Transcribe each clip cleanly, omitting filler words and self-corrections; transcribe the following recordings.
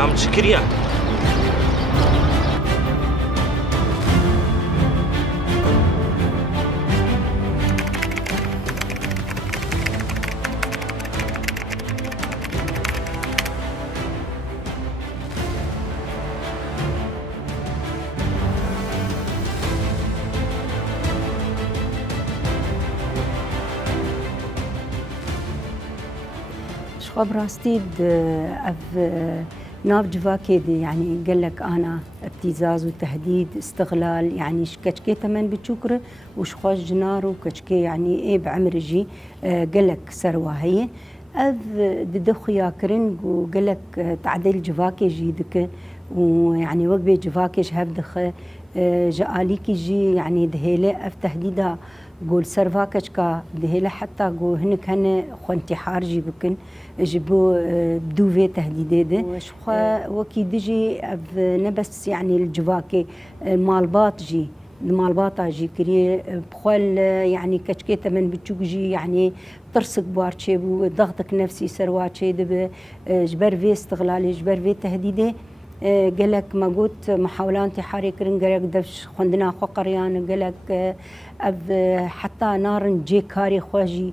عم تشكريها. شخاب راستيد ناف جفاكيد يعني قال لك انا ابتزاز وتهديد استغلال يعني كشكي تمن بتشكره وشخوش جنار وكشكي يعني ايه بعمر جي قال لك سروه هي اذ ددخ يا كرنج وقال لك تعديل جفاكي جيدك ويعني وقبي جفاكي شهب دخ جاليكي جي يعني دهيله اف تهديدها قول سرفاكشكا دهيله حتى قول هنك هن خو انتحار جي بكن جبو بدوفي تهديده وشخا وكي دجي نبس يعني الجواكي المالبات جي المالباطة جي كري بخول يعني كشكيته من بتشوجي يعني ترسك بارشي وضغطك نفسي سرواتشي دب جبر في استغلالي جبر في تهديده قالك ما قلت محاولة انتحاري كرن قالك دفش خندنا خو قريان قالك حتى نار جي كاري خواجي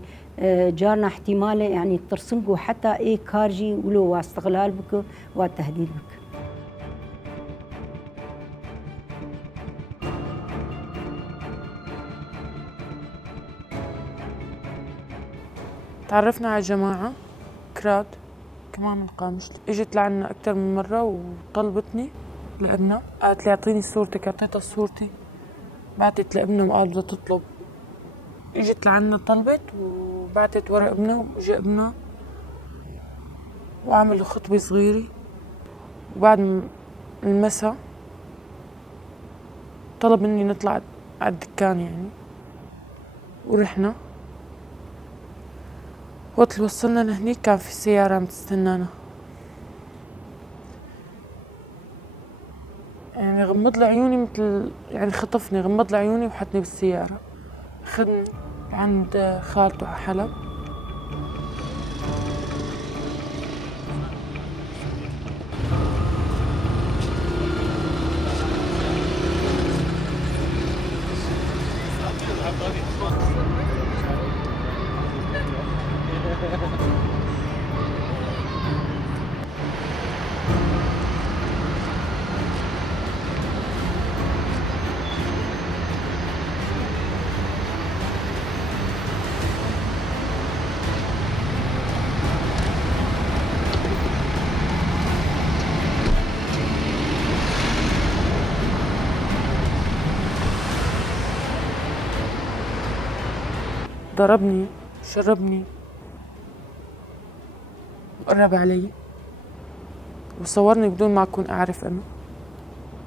جارنا احتمال يعني ترسنقو حتى ايه كارجي ولو واستغلال بك والتهديد بك. تعرفنا على جماعة كراد كمان القامش اجت لعنا اكثر من مرة وطلبتني لابنها قالت لي اعطيني صورتك اعطيتها صورتي بعتت لابنها وقالت بدها تطلب اجت لعنا طلبت وبعتت ورا ابنها وجا ابنها وعملوا خطبة صغيرة وبعد المساء طلب مني نطلع على الدكان يعني ورحنا وقت وصلنا لهنيك كان في سيارة عم تستنانا يعني غمض لي عيوني مثل يعني خطفني غمض لي عيوني وحطني بالسيارة أخذني عند خالته على حلب ضربني شربني وقرب علي وصورني بدون ما أكون أعرف أنا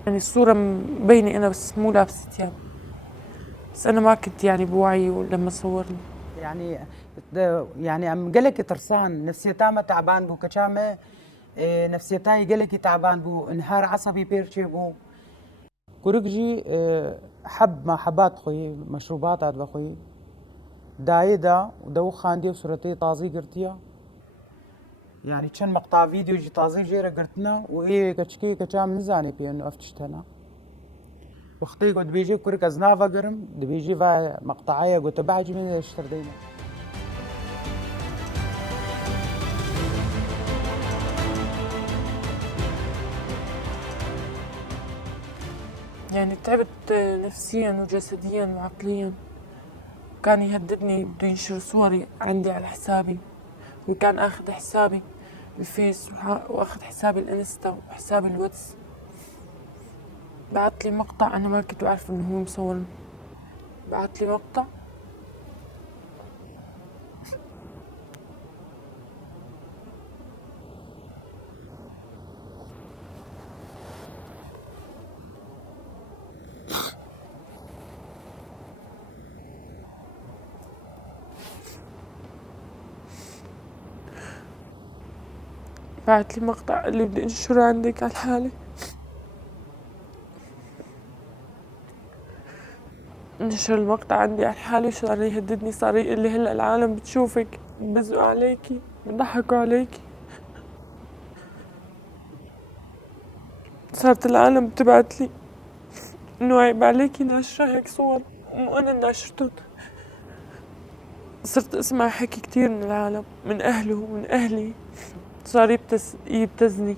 يعني الصورة مبينة أنا بس مو لابسة ثياب بس أنا ما كنت يعني بوعي لما صورني يعني عم قالك ترسان نفسيتها ما تعبان بو كشامة نفسيتها قالك تعبان بو انهار عصبي بيرشي بو كوركجي حب ما حبات خوي مشروبات هاد بخوي دايدا ودو خاندي وصورتي طازي قرتيا يعني كان مقطع فيديو جي طازي جيرا قرتنا وايه كشكي كشام نزاني بي انه افتشتنا وختي قد بيجي كورك ازنافا قرم دي بيجي فا مقطعية قد بعجي من اشتر دينا يعني تعبت نفسيا وجسديا وعقليا كان يهددني بده ينشر صوري عندي على حسابي وكان اخذ حسابي الفيس واخذ حسابي الانستا وحسابي الواتس بعت لي مقطع انا ما كنت اعرف انه هو مصورني بعت لي مقطع بعت لي مقطع اللي بدي انشره عندك على الحالة نشر المقطع عندي على الحالة وصار يهددني صار يقول لي هلا العالم بتشوفك بزقوا عليكي بضحكوا عليكي صارت العالم تبعت لي إنه عيب عليكي ناشرة هيك صور وأنا ناشرتن. صرت أسمع حكي كتير من العالم، من أهله ومن أهلي، صار يبتزني.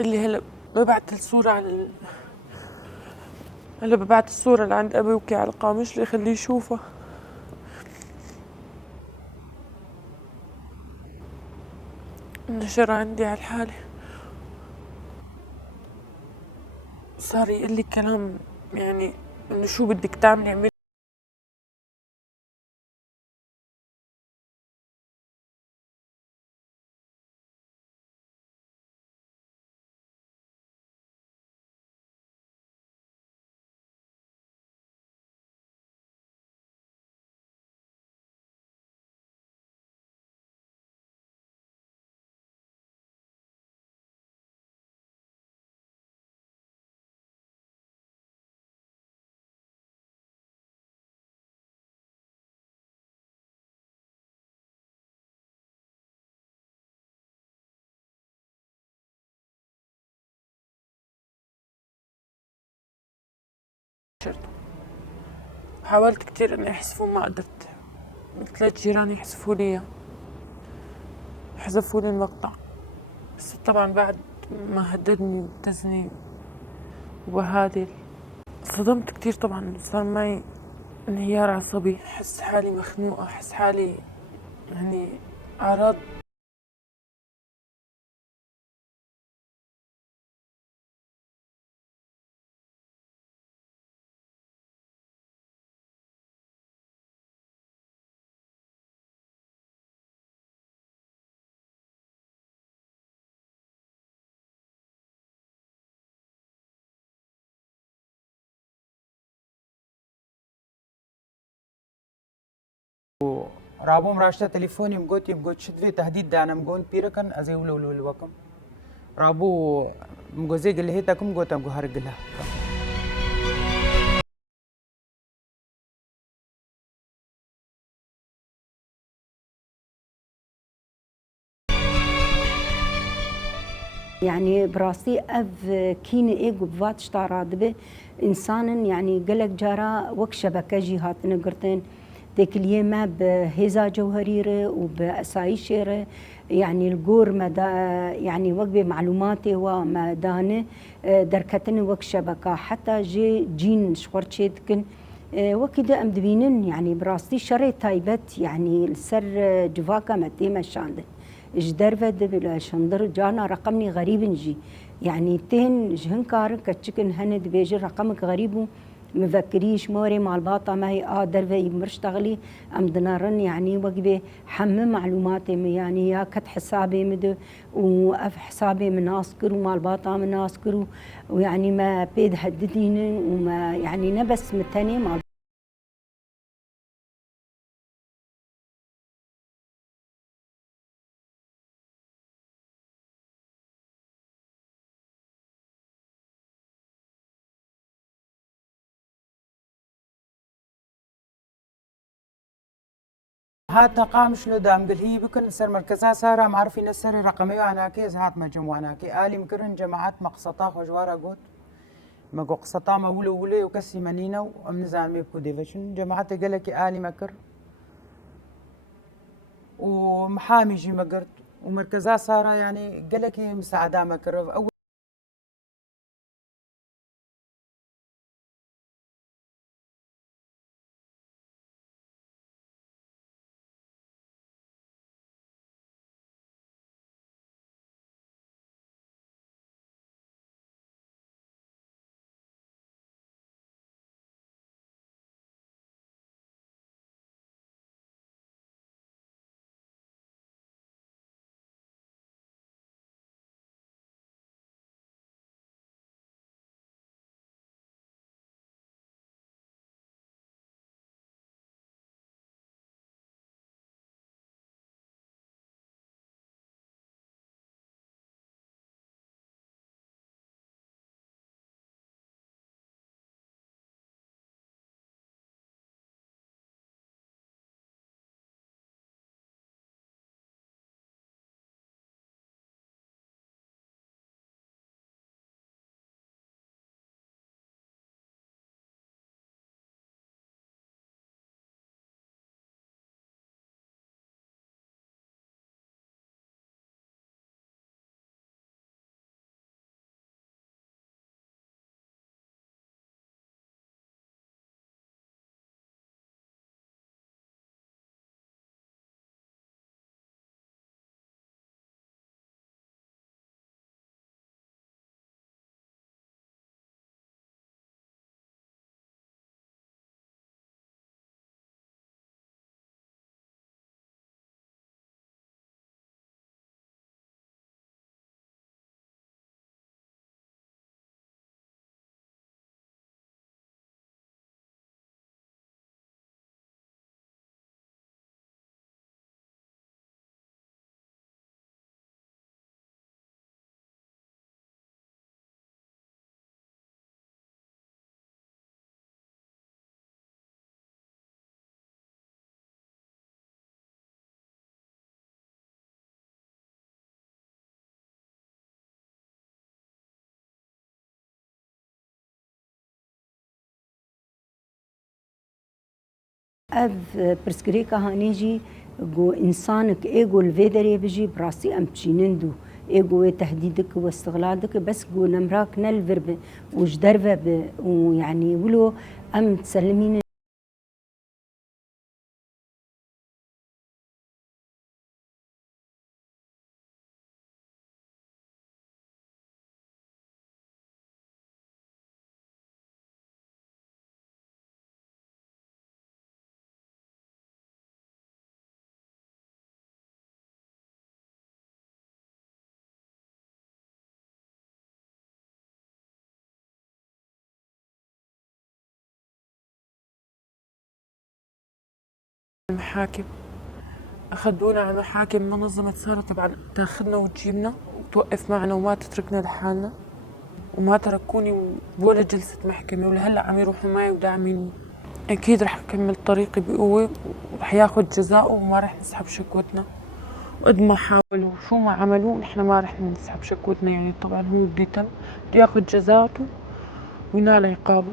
اللي هلا ببعت الصورة هلا ببعت الصورة اللي عند أبوكي على القاموس ليخليه يشوفها. نشر عندي على الحالة، صار يقول لي كلام يعني إنه شو بدك تعملي اعملي. حاولت كتير إني أحذفه ما قدرت. 3 جيران يحذفوا لي إياه، حذفوا لي المقطع، بس طبعا بعد ما هددني وابتزني وبهادل صدمت كتير. طبعا صار معي انهيار عصبي، أحس حالي مخنوقة، أحس حالي يعني أعراض. رابوم راشته تليفوني مقوت شدفي تهديد دانا مقون بيركن ازي ولو الوكم رابو مقوزي قال هي تاكم قوت امقو هرق لها. يعني براسي اف كيني ايجو بفات شتارادبه انسان يعني قلق جارا وك شبكه جهات نقرتين ديك اليوم بهيزا جوهريره وبأسايشيره يعني الجور مدى يعني وقبه معلوماتي وما دانه دركتن وك شبكه حتى جين شورتشيتكن وكده ام دبينن يعني براستي شري تايبت يعني السر جفاكا متيمة شاندن جدر فد بلا شندر جانا رقمني غريب نجي يعني تين جهنكار كتشكن هند بيجي رقمك غريب مفكريش موري مع الباطة ما هي درفي مرشتغلي ام دنارن يعني وقبي حمم معلوماتي يعني يا كت حسابي مد واف حسابي من اسكر ومع الباطة من اسكر ويعني ما بيد هددين وما يعني نبس متاني مع هات قام شلو دام قال هي بكن سر مركزها سارة معرفين السر رقمي وانا كيز هات ما جموانا كي آلي مكرن جماعات مقسطا خجوارا قوت ما قسطا ما ولو وكسي منينا وامن زالمي بكو ديفشن جماعات قال لك آلي مكر ومحامي جي مقرت ومركزها سارة يعني قال لك مساعدة مكر أول اف برسكريكا هانيجي جو انسانك ايجو الفيدري بيجي براسي ام بشينندو ايجو تهديدك واستغلالك بس جو نمراك نلفر وجدرفه ويعني ولو ام تسلمين المحاكم. أخذونا على محاكم منظمة سارة طبعا تاخذنا وتجيبنا وتوقف معنا وما تتركنا لحالنا، وما تركوني ولا جلسة محكمة، ولهلا عم يروحوا معي وداعميني. أكيد رح أكمل طريقي بقوة ورح ياخد جزاءه وما رح نسحب شكوتنا، وقد ما حاولوا شو ما عملوا نحن ما رح نسحب شكوتنا. يعني طبعا هو بده يتم، بده ياخد جزاته وينال عقابه.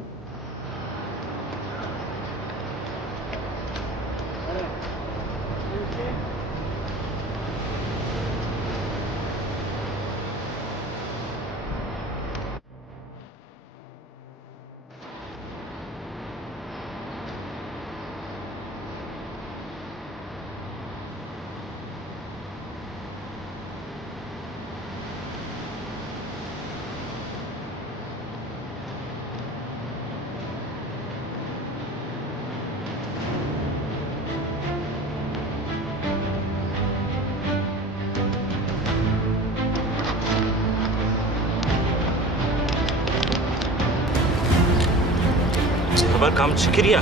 खबर काम शुक्रिया।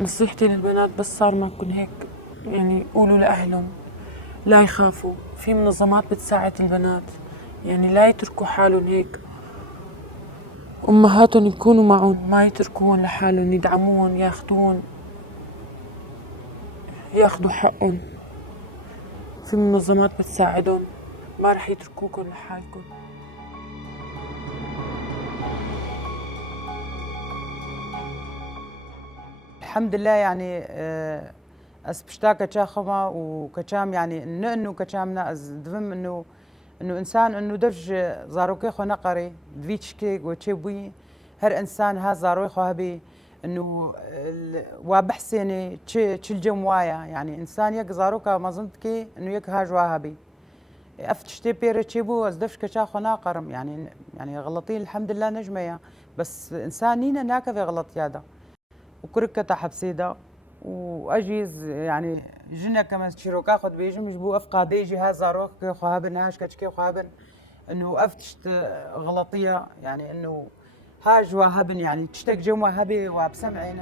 نصيحتي للبنات بس صار معكم هيك، يعني قولوا لأهلهم لا يخافوا، في منظمات بتساعد البنات، يعني لا يتركوا حالهم هيك. أمهاتهم يكونوا معهم، ما يتركوهم لحالهم، يدعموهم، ياخدوهم، ياخدوا حقهم. في منظمات بتساعدهم، ما رح يتركوكم لحالكم. الحمد لله يعني اس بشتا كتشا خما وكتشام يعني انه كتشامنا از دفم انه انسان انه درج زاروكي خو نقري دفيتشكي وتشبوي هر انسان ها زاروي خو هبي انه وابحسيني تشل جموايا يعني انسان يك زاروكا ما ظنتكي انه يك ها جوا هبي افتشتي بير تشيبو از دفش كتشا خو ناقرم يعني غلطين الحمد لله نجميا بس انسان نينا ناكا في غلط يادا وكركة حبسيدا واجيز يعني جنا كمان شيروكا خد بيجي مش بو افقا ديجي هذا روح كي خابن هاش كتشكي خابن انه افتشت غلطيه يعني انه هاج وهبن يعني تشتك جموا هبي وبسمعين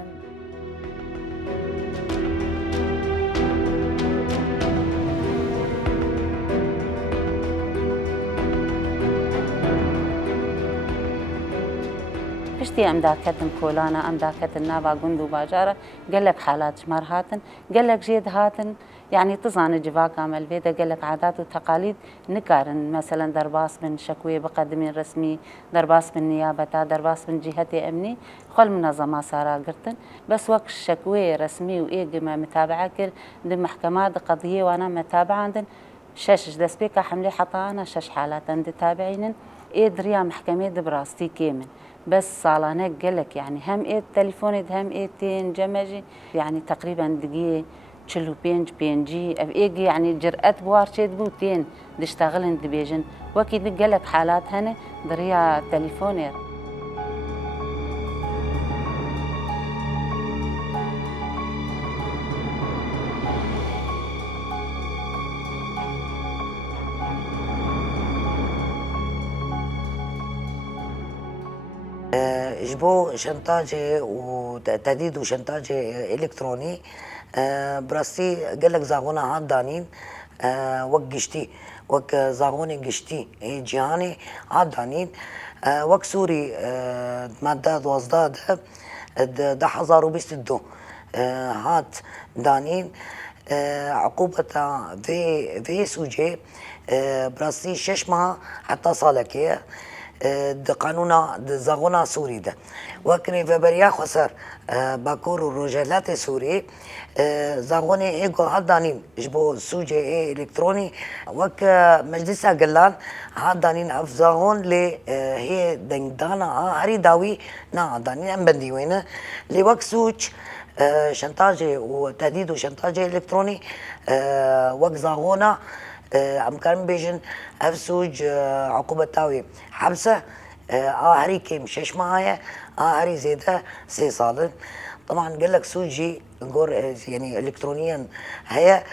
پشتی ام داکتن کولانا ام داکتن نابا گندو باجارة قالك حالات شمار هاتن قالك جيد هاتن يعني تظن جوا كامل بيدا قالك عادات وتقاليد نكارن مثلا درباس من شكوى بقدم رسمي درباس من نيابة درباس من جهة أمني خل منظمة صارا قرتن بس وقت شكوى رسمي وإيه ما متابعة كل دي محكمات قضية وأنا متابعة عندن شش دسبيكا حملي حطانا شش حالات عند تابعين إيه دريا محكمة دبراستي كيمن بس صالانك قالك يعني هم إيه التليفون هم إيه تين جمجي يعني تقريبا دقيقة تشلو بينجي أبقى يعني جرأت بوارشيد بوتين دشتغلن دبيجن وكيد قالك حالات هنا دريا تليفونير جبو شنطاجي وتهديد وشنطاجي الكتروني براستي قال لك زاغونا هاد دانين وك قشتي وك زاغوني قشتي جيهاني هاد دانين وك سوري مادة وازداد ده حزارو بيستدو هات دانين عقوبة في سوجي براستي ششمها حتى صالكية د قانونا د زاغونا سوري ده وكني فبريا خسر باكور الرجالات سوري زاغوني ايجو هادانين جبو سوجي اي الكتروني وك مجلسها قلان هادانين اف زاغون لي هي دنگدانا هري داوي نا دانين ام بندي وين لي وك سوج شنطاجي وتهديد وشنطاجي الكتروني وك زاغونا امكان بيجن افسوج عقوبة تاوي حبسه هري كيم شش معايا هري زيادة 6 صال. طبعا قال لك سوجي جور يعني الكترونيا هي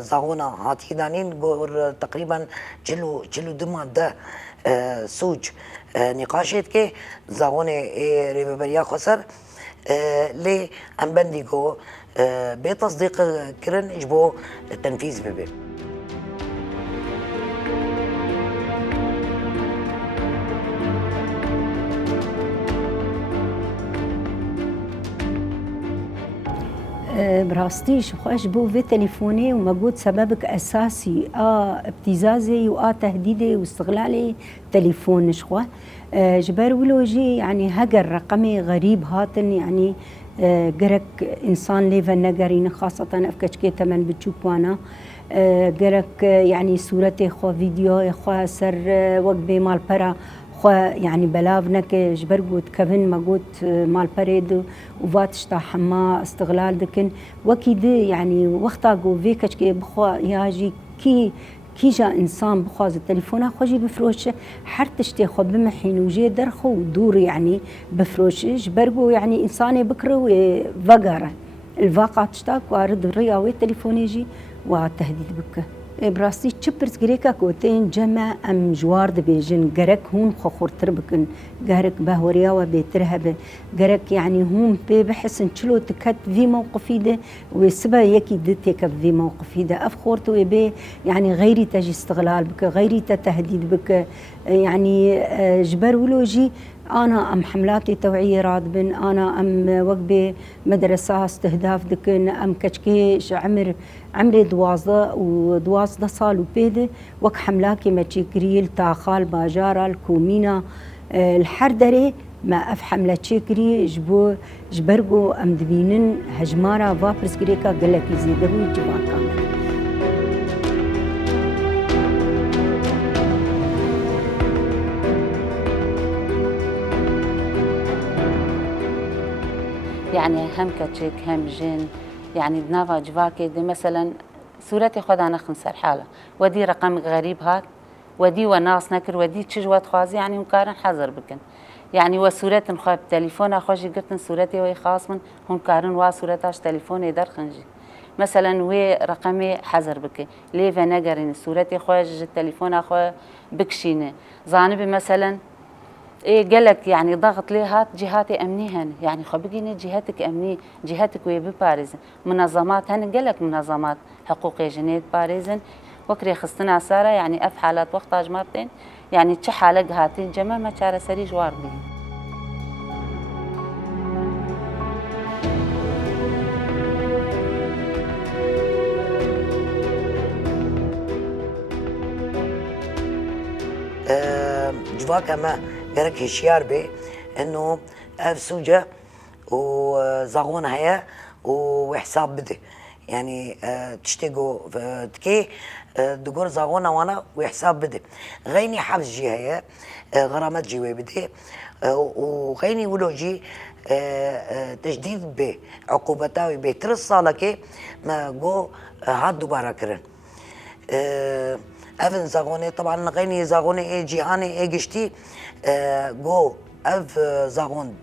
زاغونا هاتي دانين جور تقريبا جلو دما ده سوج نقاشت كي زاغوني ريبريا خسر لي ام بنديجو بتصديق كرن اجبو التنفيذ ببي. براستيش خوش بو في تليفوني وموجود سببك اساسي ابتزازي تهديدي واستغلالي تليفون شخوه جبر ولوجي يعني هجر رقمي غريب هاتن يعني قرك انسان ليفا نقرين خاصة افكشكي تمن بتشوكوانا قرك يعني صورتي خو فيديو خو سر وقبي مال برا يعني بلافنك جبرقوت كفن مقوت مال بريد وفاتشتا حما استغلال دكن وكيد يعني وقتا قو فيكش كي بخوا ياجي كي جا انسان بخواز التليفون خوجي بفروش حرتشتي خو بمحين وجي درخو ودور يعني بفروش جبرقو يعني انساني بكرو وفقره الفاقع تشتاك وارد الرياوي التليفون يجي وتهديد بك براستي تشبرز غريكا كوتين جمع ام جوار دبيجن غرك هون خخور تربكن غرك بهوريا وبيترهب غرك يعني هون بحس انشلو تكت في موقفي ده وسبا يكي دتك في موقفي ده افخورت وبي يعني غيري تجي استغلال بك غيري تهديد بك يعني جبر ولوجي أنا أم حملاتي توعية رادبن أنا أم وقبي مدرسة استهداف دكن أم كشكيش عمري دوازده صال وبيده وك حملاكي ماشي كريل تاخال باجارة الكومينا الحردري ما أف حملة تشيكري جبرقو أم دبينن هجمارة فابرس كريكا قلك يزيده ويجباكا يعني هم كتشيك هم جن يعني دنافا جواكي دي مثلا صورتي خدا نخنسر حالة ودي رقم غريب هاك ودي وناس نكر ودي تشجوات خوازي يعني مكارن حذر بكن يعني وصورة نخواب تليفون أخوشي قرتن صورتي وي خاص من هم كارن وصورتاش تليفوني در خنجي مثلا وي رقمي حذر بكي ليفا نقرين صورتي خوش التليفون أخو بكشيني زانبي مثلا إيه قالك يعني ضغط ليها جهاتي أمنيهن يعني خبقيني جهاتك أمني جهاتك ويبي باريزن منظمات هن قالك منظمات حقوقية جنيد باريزن وكري خستنا سارة يعني أف حالات وقت أجمرتين يعني تشحالق هاتين جمع ما شارة سري جوار بي جواكا ما قالك هشيار بي انه اف سوجة وزاغون هيا وحساب بدي يعني تشتيقو تكي دقور زاغونا وانا وحساب بدي غيني حبس جي هيا غرامات جي بدي وغيني ولو جي تجديد بعقوبتاوي بترس صالكي ما جو هاد دوباره كرن افن زاغوني طبعا غيني زاغوني اي جيهاني اي قشتي جو اف زاغون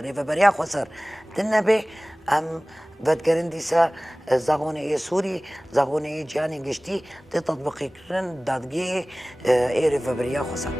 ريفابريا خسر تنبي ام بدكرن ديسا زاغوني اي سوري زاغوني اي جيهاني قشتي تطبقي كرن دادقي اي ريفابريا خسر